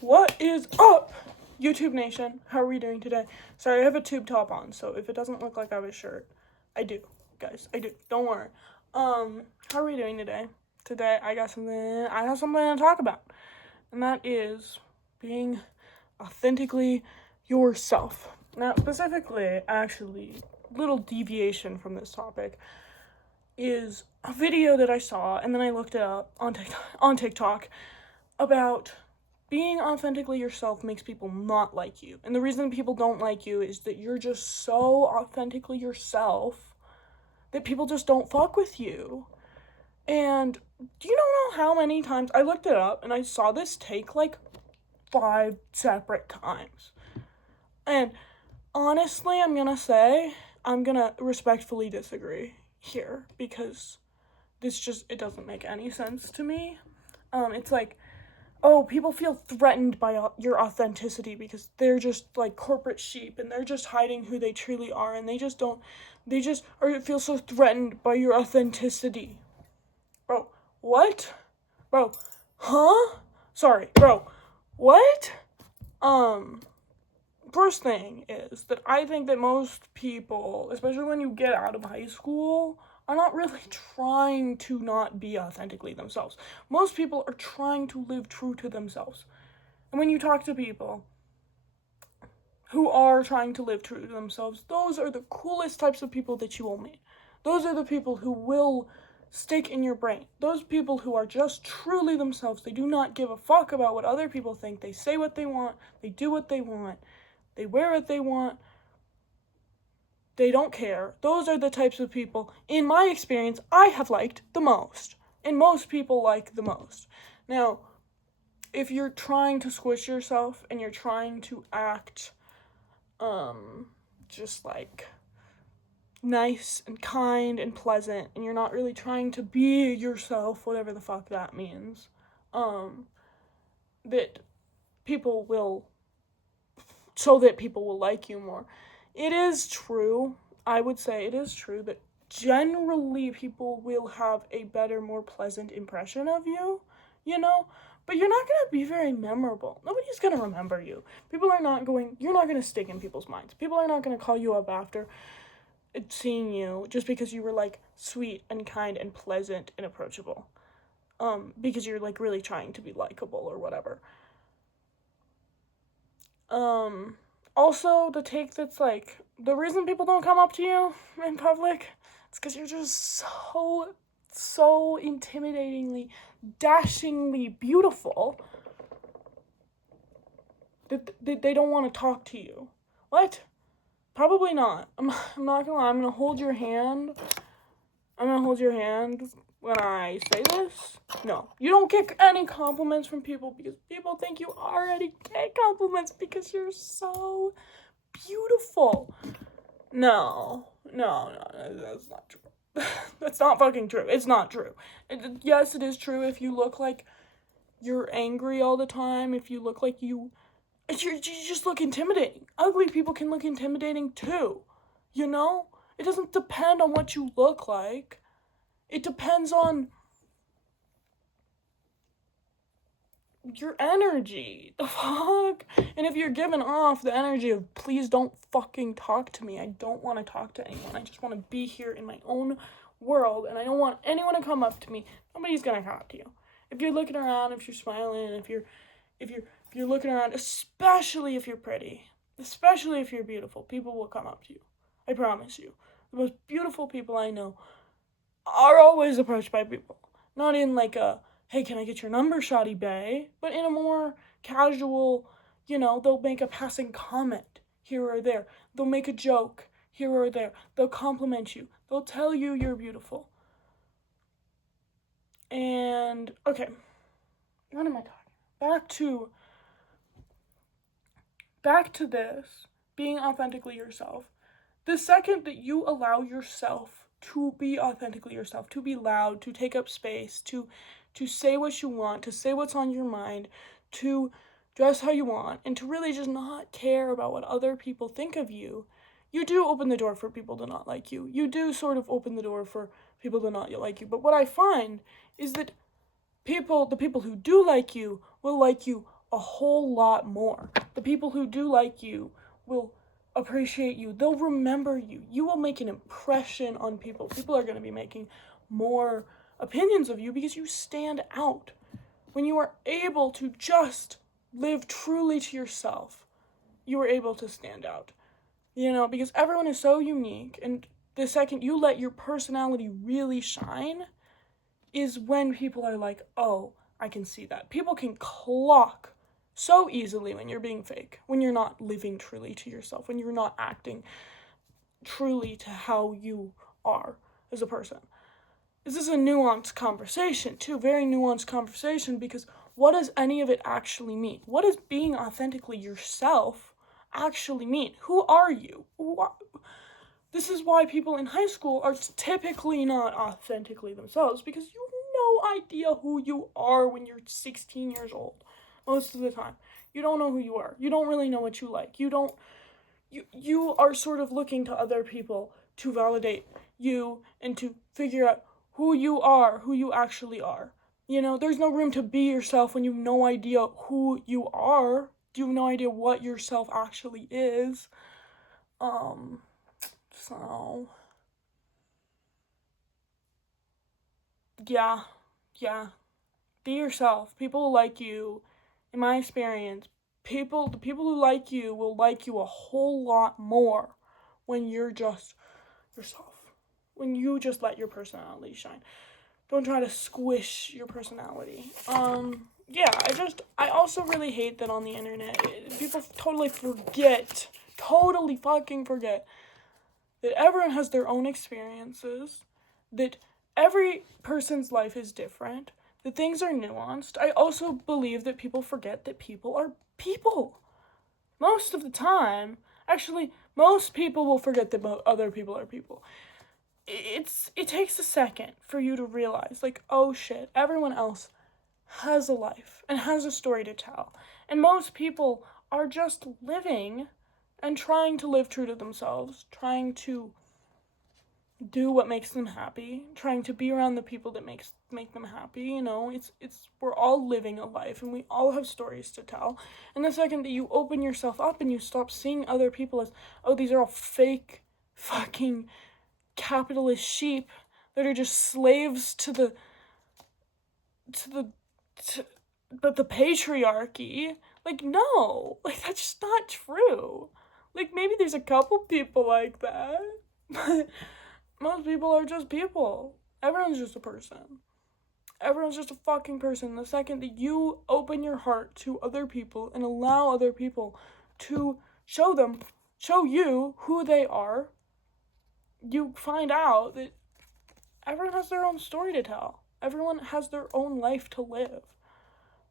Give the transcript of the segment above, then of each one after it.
What is up, YouTube Nation? How are we doing today? Sorry, I have a tube top on, so if it doesn't look like I have a shirt, I do, guys. I do. Don't worry. How are we doing today? Today, I have something to talk about, and that is being authentically yourself. Now, specifically, actually, little deviation from this topic is a video that I saw, and then I looked it up on TikTok about being authentically yourself makes people not like you. And the reason people don't like you is that you're just so authentically yourself that people just don't fuck with you. And do you know how many times I looked it up and I saw this take like 5 separate times? And honestly, I'm gonna respectfully disagree here because it doesn't make any sense to me. It's like, oh, people feel threatened by your authenticity because they're just like corporate sheep and they're just hiding who they truly are and they just feel so threatened by your authenticity. Bro, what? Bro, huh? Sorry, bro, what? First thing is that I think that most people, especially when you get out of high school, are not really trying to not be authentically themselves. Most people are trying to live true to themselves. And when you talk to people who are trying to live true to themselves, those are the coolest types of people that you will meet. Those are the people who will stick in your brain. Those people who are just truly themselves. They do not give a fuck about what other people think. They say what they want. They do what they want. They wear what they want. They don't care. Those are the types of people, in my experience, I have liked the most. And most people like the most. Now, if you're trying to squish yourself and you're trying to act, just like nice and kind and pleasant, and you're not really trying to be yourself, whatever the fuck that means, that people will like you more. It is true, I would say it is true that generally people will have a better, more pleasant impression of you, but you're not going to be very memorable. Nobody's going to remember you. You're not going to stick in people's minds. People are not going to call you up after seeing you just because you were like sweet and kind and pleasant and approachable. Because you're like really trying to be likable or whatever. Also, the take that's like, the reason people don't come up to you in public, it's because you're just so intimidatingly, dashingly beautiful that they don't want to talk to you. What? Probably not. I'm not gonna lie, I'm gonna hold your hand when I say this. No, you don't get any compliments from people because people think you already get compliments because you're so beautiful. No, that's not true. That's not fucking true. It's not true. Yes, it is true if you look like you're angry all the time, if you look like you just look intimidating. Ugly people can look intimidating too, It doesn't depend on what you look like. It depends on your energy. The fuck? And if you're giving off the energy of please don't fucking talk to me, I don't want to talk to anyone. I just want to be here in my own world and I don't want anyone to come up to me. Nobody's gonna come up to you. If you're looking around, if you're smiling, if you're looking around, especially if you're pretty, especially if you're beautiful, people will come up to you. I promise you. The most beautiful people I know are always approached by people. Not in like a, hey, can I get your number, shoddy bae? But in a more casual, they'll make a passing comment here or there. They'll make a joke here or there. They'll compliment you. They'll tell you you're beautiful. And, okay, what am I talking? Back to this, being authentically yourself. The second that you allow yourself to be authentically yourself, to be loud, to take up space, to say what you want, to say what's on your mind, to dress how you want, and to really just not care about what other people think of you, you do open the door for people to not like you. You do sort of open the door for people to not like you. But what I find is that the people who do like you will like you a whole lot more. The people who do like you will appreciate you. They'll remember you. You will make an impression on people. People are going to be making more opinions of you because you stand out. When you are able to just live truly to yourself, you are able to stand out. Because everyone is so unique, and the second you let your personality really shine is when people are like, oh, I can see that. People can clock so easily when you're being fake, when you're not living truly to yourself, when you're not acting truly to how you are as a person. This is a nuanced conversation, too, very nuanced conversation, because what does any of it actually mean? What does being authentically yourself actually mean? Who are you? This is why people in high school are typically not authentically themselves, because you have no idea who you are when you're 16 years old. Most of the time. You don't know who you are. You don't really know what you like. You are sort of looking to other people to validate you and to figure out who you are, who you actually are. There's no room to be yourself when you have no idea who you are. You have no idea what yourself actually is. So, yeah. Be yourself. People will like you. In my experience, the people who like you will like you a whole lot more when you're just yourself. When you just let your personality shine. Don't try to squish your personality. I also really hate that on the internet, people totally fucking forget that everyone has their own experiences, that every person's life is different, that things are nuanced. I also believe that people forget that people are people. Most of the time, actually, most people will forget that other people are people. It takes a second for you to realize, like, oh shit, everyone else has a life and has a story to tell. And most people are just living and trying to live true to themselves, trying to do what makes them happy, trying to be around the people that make them happy. It's we're all living a life and we all have stories to tell. And the second that you open yourself up and you stop seeing other people as, oh, these are all fake fucking capitalist sheep that are just slaves to the patriarchy. Like, no, like, that's just not true. Like, maybe there's a couple people like that, but most people are just people. Everyone's just a person. Everyone's just a fucking person. The second that you open your heart to other people and allow other people to show you who they are, you find out that everyone has their own story to tell. Everyone has their own life to live.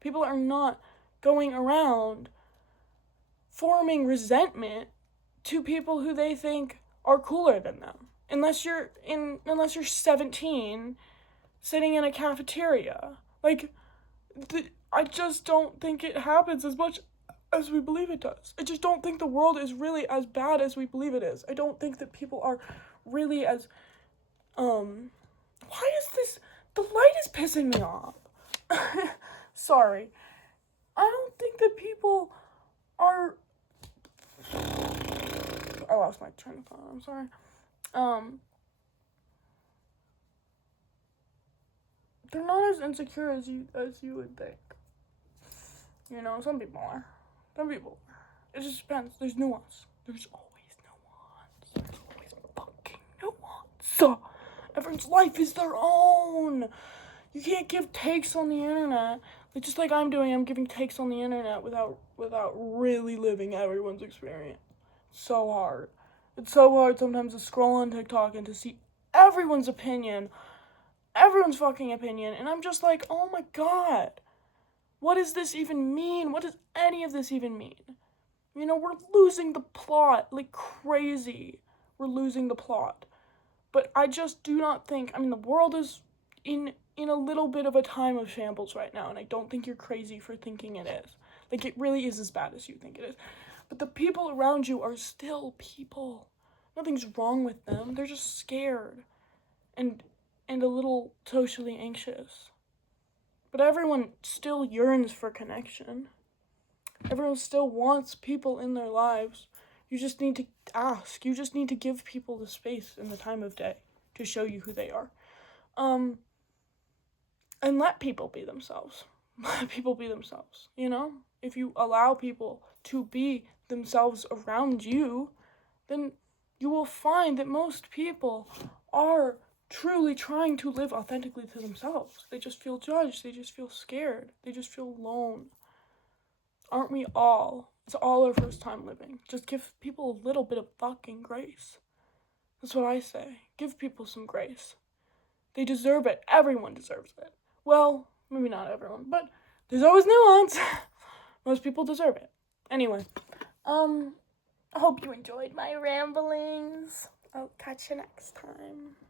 People are not going around forming resentment to people who they think are cooler than them. Unless you're 17 sitting in a cafeteria. Like, I just don't think it happens as much as we believe it does. I just don't think the world is really as bad as we believe it is. I don't think that people are really as, why is this, the light is pissing me off. Sorry. I don't think that people are, I lost my train of thought, I'm sorry. They're not as insecure as you would think. Some people are. It just depends. There's nuance. There's always nuance. There's always fucking nuance. Everyone's life is their own. You can't give takes on the internet. Like, just like I'm doing, I'm giving takes on the internet without really living everyone's experience. So hard. It's so hard sometimes to scroll on TikTok and to see everyone's fucking opinion, and I'm just like, oh my god, what does this even mean? What does any of this even mean? We're losing the plot like crazy. We're losing the plot. But I just do not think, the world is in a little bit of a time of shambles right now, and I don't think you're crazy for thinking it is. Like, it really is as bad as you think it is. But the people around you are still people. Nothing's wrong with them. They're just scared and a little socially anxious. But everyone still yearns for connection. Everyone still wants people in their lives. You just need to ask. You just need to give people the space and the time of day to show you who they are. And let people be themselves. Let people be themselves, you know? If you allow people to be themselves around you, then you will find that most people are truly trying to live authentically to themselves. They just feel judged. They just feel scared. They just feel alone. Aren't we all? It's all our first time living. Just give people a little bit of fucking grace. That's what I say. Give people some grace. They deserve it. Everyone deserves it. Well, maybe not everyone, but there's always nuance. Most people deserve it. Anyway, I hope you enjoyed my ramblings. I'll catch you next time.